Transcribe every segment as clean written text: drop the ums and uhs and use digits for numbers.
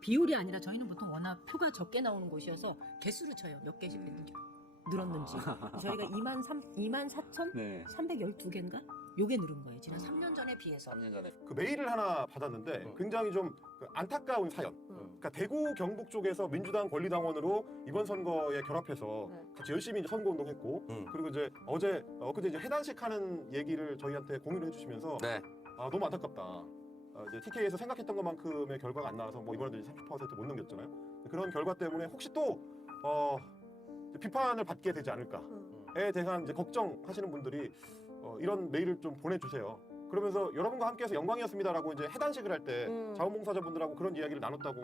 비율이 아니라 저희는 보통 워낙 표가 적게 나오는 곳이어서 개수를 쳐요. 몇 개씩 늘었는지. 저희가 24,312개인가? 요게 늘은 거예요. 지난 3년 전에 비해서. 3년 전에. 그 메일을 하나 받았는데 굉장히 좀 안타까운 사연. 그러니까 대구 경북 쪽에서 민주당 권리당원으로 이번 선거에 결합해서 같이 열심히 이제 선거운동했고 그리고 이제 엊그제 이제 회단식 하는 얘기를 저희한테 공유를 해주시면서 네. 아 너무 안타깝다. 이제 TK에서 생각했던 것만큼의 결과가 안 나와서 뭐 이번에도 이제 30%못 넘겼잖아요. 그런 결과 때문에 혹시 또 이제 비판을 받게 되지 않을까에 대한 이제 걱정하시는 분들이 이런 메일을 좀 보내주세요. 그러면서 여러분과 함께해서 영광이었습니다라고 이제 해단식을 할 때 자원봉사자분들하고 그런 이야기를 나눴다고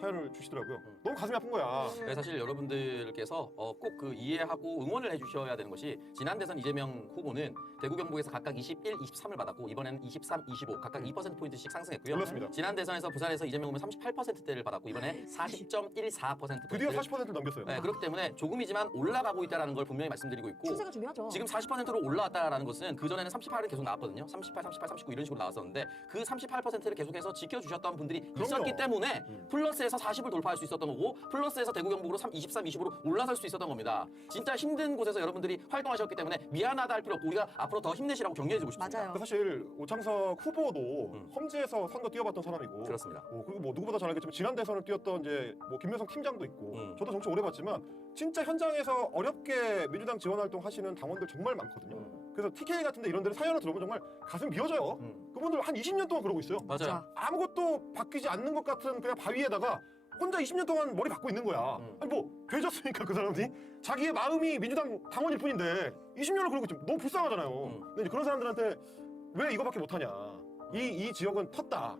사연을 주시더라고요. 너무 가슴이 아픈 거야. 네, 사실 여러분들께서 꼭 그 이해하고 응원을 해주셔야 되는 것이 지난 대선 이재명 후보는 대구 경북에서 각각 21, 23을 받았고 이번에는 23, 25 각각 2%포인트씩 상승했고요. 그렇습니다. 지난 대선에서 부산에서 이재명 후보는 38%대를 받았고 이번에 40.14%. 드디어 40%를 넘겼어요. 네, 그렇기 때문에 조금이지만 올라가고 있다는 걸 분명히 말씀드리고 있고 추세가 중요하죠. 지금 40%로 올라왔다라는 것은 그전에는 38은 계속 나왔거든요. 38, 38, 39 이런 식으로 나왔었는데 그 38%를 계속해서 지켜주셨던 분들이 있었기 때문에 플러스에서 40을 돌파할 수 있었던 거고 플러스에서 대구 경북으로 23, 20으로 올라설 수 있었던 겁니다. 진짜 힘든 곳에서 여러분들이 활동하셨기 때문에 미안하다 할 필요 없고 우리가 앞으로 더 힘내시라고 격려해주고 싶습니다. 맞아요. 사실 오창석 후보도 험지에서 선거 뛰어봤던 사람이고 그렇습니다. 그리고 뭐 누구보다 잘 알겠지만 지난 대선을 뛰었던 이제 뭐 김명성 팀장도 있고 저도 정치 오래 봤지만 진짜 현장에서 어렵게 민주당 지원 활동 하시는 당원들 정말 많거든요. 그래서 TK 같은데 이런 데를 사연을 들어보면 정말 가슴 미어져요. 그분들 한 20년 동안 그러고 있어요. 맞아요. 아무것도 바뀌지 않는 것 같은 그냥 바위에다가 혼자 20년 동안 머리 박고 있는 거야. 아니 뭐 죄졌으니까 그 사람이 자기의 마음이 민주당 당원일 뿐인데 20년을 그러고 있지 너무 불쌍하잖아요. 근데 이제 그런 사람들한테 왜 이거밖에 못하냐. 이 지역은 텄다.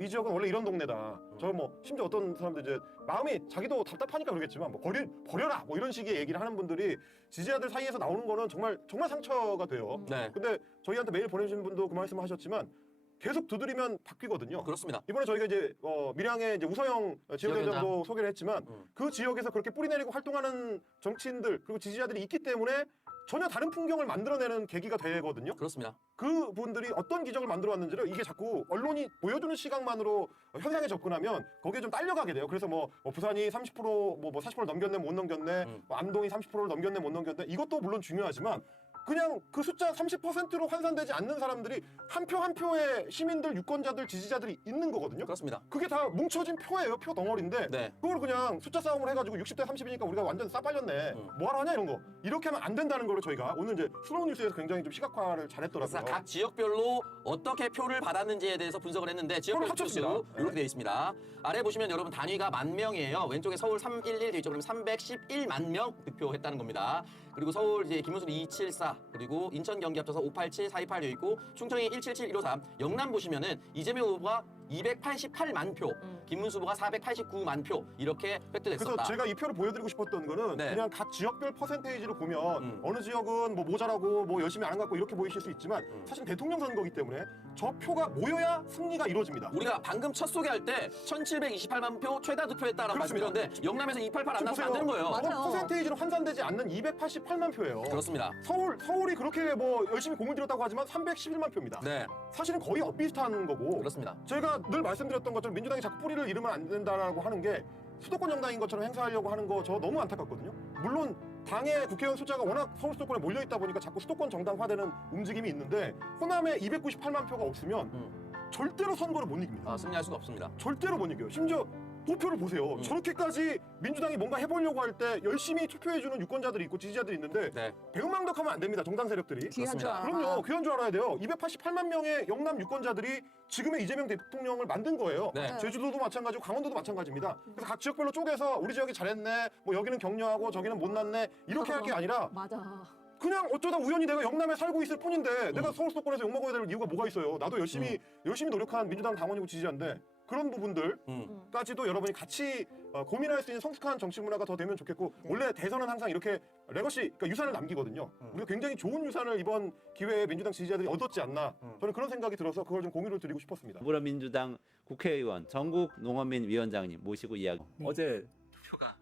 이 지역은 원래 이런 동네다. 저 뭐 심지어 어떤 사람들 이제 마음이 자기도 답답하니까 그러겠지만 뭐 버려라 뭐 이런 식의 얘기를 하는 분들이 지지자들 사이에서 나오는 거는 정말 상처가 돼요. 네. 근데 저희한테 메일 보내주신 분도 그 말씀을 하셨지만 계속 두드리면 바뀌거든요. 그렇습니다. 이번에 저희가 이제 밀양의 이제 우서영 지역위원장도 소개를 했지만 그 지역에서 그렇게 뿌리내리고 활동하는 정치인들 그리고 지지자들이 있기 때문에 전혀 다른 풍경을 만들어내는 계기가 되거든요. 그렇습니다. 그분들이 어떤 기적을 만들어 왔는지를 이게 자꾸 언론이 보여주는 시각만으로 현상에 접근하면 거기에 좀 딸려가게 돼요. 그래서 뭐 부산이 30% 뭐 40% 넘겼네 못 넘겼네 뭐 안동이 30%를 넘겼네 못 넘겼네 이것도 물론 중요하지만 그냥 그 숫자 30%로 환산되지 않는 사람들이 한 표 한 표의 시민들, 유권자들, 지지자들이 있는 거거든요. 그렇습니다. 그게 다 뭉쳐진 표예요. 표 덩어리인데 네. 그걸 그냥 숫자 싸움을 해가지고 60대 30이니까 우리가 완전 싸빨렸네. 뭐하러 하냐 이런 거. 이렇게 하면 안 된다는 걸로 저희가 오늘 이제 슬로우 뉴스에서 굉장히 좀 시각화를 잘했더라고요. 그래서 각 지역별로 어떻게 표를 받았는지에 대해서 분석을 했는데 지역별 합쳤습니다. 투수 이렇게 되어 있습니다. 아래 보시면 여러분 단위가 만 명이에요. 왼쪽에 서울 311 되어 있죠. 그러면 311만 명 득표했다는 겁니다. 그리고 서울 이제 김문수 274 그리고 인천 경기 합쳐서 587 428 되어 있고 충청이 177 153 영남 보시면은 이재명 후보가 288만 표, 김문수 후보가 489만 표 이렇게 획득됐었다. 그래서 제가 이 표를 보여드리고 싶었던 거는 네. 그냥 각 지역별 퍼센테이지로 보면 어느 지역은 뭐 모자라고 뭐 열심히 안 한 것 같고 이렇게 보이실 수 있지만 사실 대통령 선거기 때문에 저 표가 모여야 승리가 이루어집니다. 우리가 방금 첫 소개할 때 1728만 표 최다 득표했다라고 그렇습니다. 말씀드렸는데 영남에서 288 안 지금 나서 안 되는 거예요. 맞아요. 퍼센테이지로 환산되지 않는 288만 표예요. 그렇습니다. 서울이 그렇게 뭐 열심히 공을 들였다고 하지만 311만 표입니다. 네, 사실은 거의 엇비슷한 거고. 그렇습니다. 제가 늘 말씀드렸던 것처럼 민주당이 자꾸 뿌리를 잃으면 안 된다라고 하는 게 수도권 정당인 것처럼 행사하려고 하는 거 저 너무 안타깝거든요. 물론 당의 국회의원 숫자가 워낙 서울 수도권에 몰려있다 보니까 자꾸 수도권 정당화되는 움직임이 있는데 호남에 298만 표가 없으면 절대로 선거를 못 이깁니다. 승리할 수가 없습니다. 절대로 못 이겨요. 심지어 도표를 보세요. 저렇게까지 민주당이 뭔가 해보려고 할 때 열심히 투표해주는 유권자들이 있고 지지자들이 있는데 네. 배은망덕하면 안 됩니다. 정당 세력들이. 귀한 줄 알아. 그럼요. 귀한 줄 알아야 돼요. 288만 명의 영남 유권자들이 지금의 이재명 대통령을 만든 거예요. 네. 제주도도 마찬가지고 강원도도 마찬가지입니다. 그래서 각 지역별로 쪼개서 우리 지역이 잘했네, 뭐 여기는 격려하고 저기는 못났네 이렇게 할 게 아니라 맞아. 그냥 어쩌다 우연히 내가 영남에 살고 있을 뿐인데 내가 서울 수도권에서 욕먹어야 될 이유가 뭐가 있어요. 나도 열심히 노력한 민주당 당원이고 지지자인데 그런 부분들까지도 여러분이 같이 고민할 수 있는 성숙한 정치 문화가 더 되면 좋겠고 원래 대선은 항상 이렇게 레거시, 그러니까 유산을 남기거든요. 우리가 굉장히 좋은 유산을 이번 기회에 민주당 지지자들이 얻었지 않나 저는 그런 생각이 들어서 그걸 좀 공유를 드리고 싶었습니다. 더불어민주당 국회의원 정국 농어민 위원장님 모시고 이야기. 어제 투표가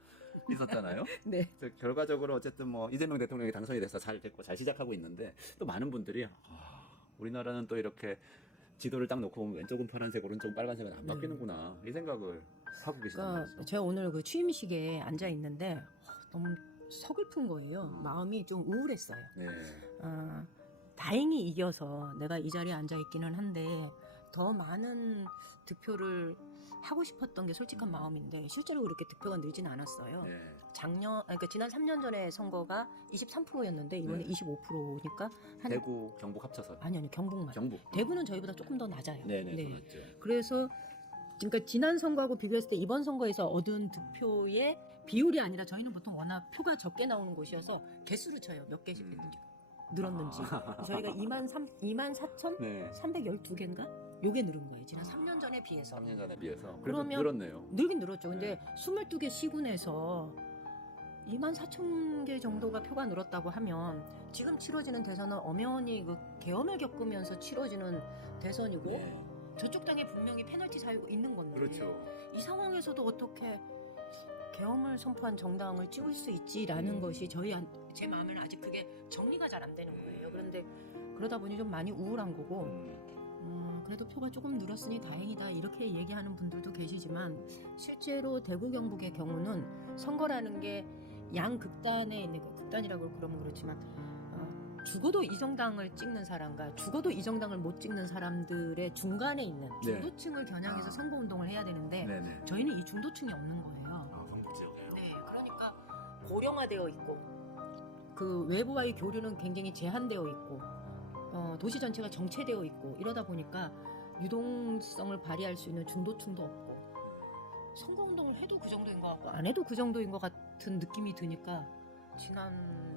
있었잖아요. 네. 그래서 결과적으로 어쨌든 뭐 이재명 대통령이 당선이 돼서 잘 됐고 잘 시작하고 있는데 또 많은 분들이 우리나라는 또 이렇게 지도를 딱 놓고 보면 왼쪽은 파란색, 오른쪽은 빨간색은 안 바뀌는구나 이 생각을 하고 계시단 그러니까 말이죠. 제가 오늘 그 취임식에 앉아 있는데 너무 서글픈 거예요. 마음이 좀 우울했어요. 네. 다행히 이겨서 내가 이 자리에 앉아 있기는 한데 더 많은 득표를 하고 싶었던 게 솔직한 마음인데 실제로 그렇게 득표가 늘진 않았어요. 네. 그러니까 지난 3년 전에 선거가 23%였는데 이번에 네. 25%니까 한 대구, 경북 합쳐서. 아니 경북만. 경북. 대구는 저희보다 조금 더 낮아요. 네네. 맞죠. 그래서 그러니까 지난 선거하고 비교했을 때 이번 선거에서 얻은 득표의 비율이 아니라 저희는 보통 워낙 표가 적게 나오는 곳이어서 개수를 쳐요. 몇 개씩 했는지 늘었는지. 저희가 24,312개인가? 요게 늘은 거예요. 지난 3년 전에 비해서. 3년 전에 비해서. 그러면 늘었네요. 늘긴 늘었죠. 근데 22개 시군에서 24,000개 정도가 표가 늘었다고 하면 지금 치러지는 대선은 엄연히 그 계엄을 겪으면서 치러지는 대선이고 네. 저쪽 당에 분명히 페널티 사유가 있는 건데 그렇죠. 이 상황에서도 어떻게 계엄을 선포한 정당을 찍을 수 있지라는 것이 제 마음에는 아직 그게 정리가 잘 안 되는 거예요. 그런데 그러다 보니 좀 많이 우울한 거고 그래도 표가 조금 늘었으니 다행이다 이렇게 얘기하는 분들도 계시지만 실제로 대구 경북의 경우는 선거라는 게 양극단에 있는 극단이라고 그러면 그렇지만 죽어도 이 정당을 찍는 사람과 죽어도 이 정당을 못 찍는 사람들의 중간에 있는 네. 중도층을 겨냥해서 아. 선거운동을 해야 되는데 네네. 저희는 이 중도층이 없는 거예요. 경북 지역에요. 네, 그러니까 고령화되어 있고 그 외부와의 교류는 굉장히 제한되어 있고 도시 전체가 정체되어 있고 이러다 보니까 유동성을 발휘할 수 있는 중도층도 없고 선거운동을 해도 그 정도인 것 같고 안 해도 그 정도인 것 같은 느낌이 드니까 지난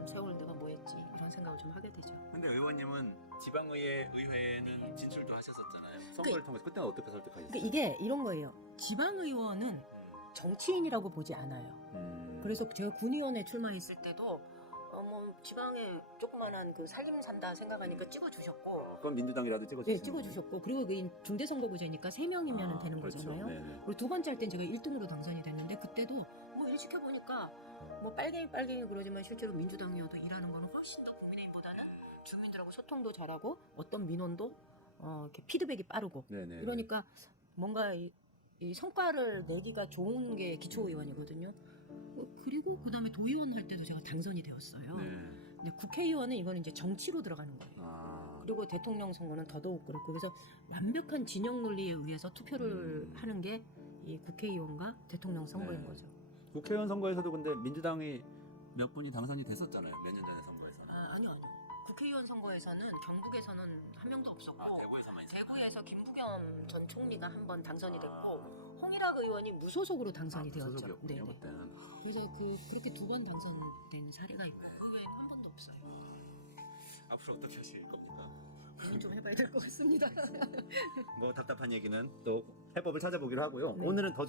세월 내가 뭐 했지 이런 생각을 좀 하게 되죠. 근데 의원님은 지방의회는 진출도 하셨었잖아요. 선거를 통해서 그때는 어떻게 설득하셨어요? 그러니까 이게 이런 거예요. 지방의원은 정치인이라고 보지 않아요. 그래서 제가 군의원에 출마했을 때도 뭐 지방에 조그만한 그 살림 산다 생각하니까 찍어주셨고 그건 민주당이라도 찍어주시면 네, 찍어주셨고 그리고 그 중대선거구제니까 3명이면 되는 그렇죠. 거잖아요. 네네. 그리고 두 번째 할 땐 제가 1등으로 당선이 됐는데 그때도 뭐 일 시켜보니까 뭐 빨갱이 그러지만 실제로 민주당이어도 일하는 거는 훨씬 더 국민의힘보다는 주민들하고 소통도 잘하고 어떤 민원도 이렇게 피드백이 빠르고 네네. 그러니까 뭔가 이 성과를 내기가 좋은 게 기초의원이거든요. 그리고 그다음에 도의원 할 때도 제가 당선이 되었어요. 네. 근데 국회의원은 이거는 이제 정치로 들어가는 거예요. 그리고 대통령 선거는 더더욱 그렇고 그래서 완벽한 진영 논리에 의해서 투표를 하는 게 이 국회의원과 대통령 선거인 네. 거죠. 국회의원 선거에서도 근데 민주당이 몇 분이 당선이 됐었잖아요. 몇 년 전에 선거에서는. 아니요. 국회의원 선거에서는 경북에서는 한 명도 없었고 대구에서만 대구에서 김부겸 전 총리가 한 번 당선이 됐고 홍일학 의원이 무소속으로 당선이 되었죠. 무소속이었군요, 네. 그때는. 그래서 그렇게 두 번 당선된 사례가 있고 그 외에는 한 번도 없어요. 앞으로 어떻게 하실 겁니까? 고민 좀 해봐야 될 것 같습니다. 뭐 답답한 얘기는 또 해법을 찾아보기로 하고요. 네. 오늘은 더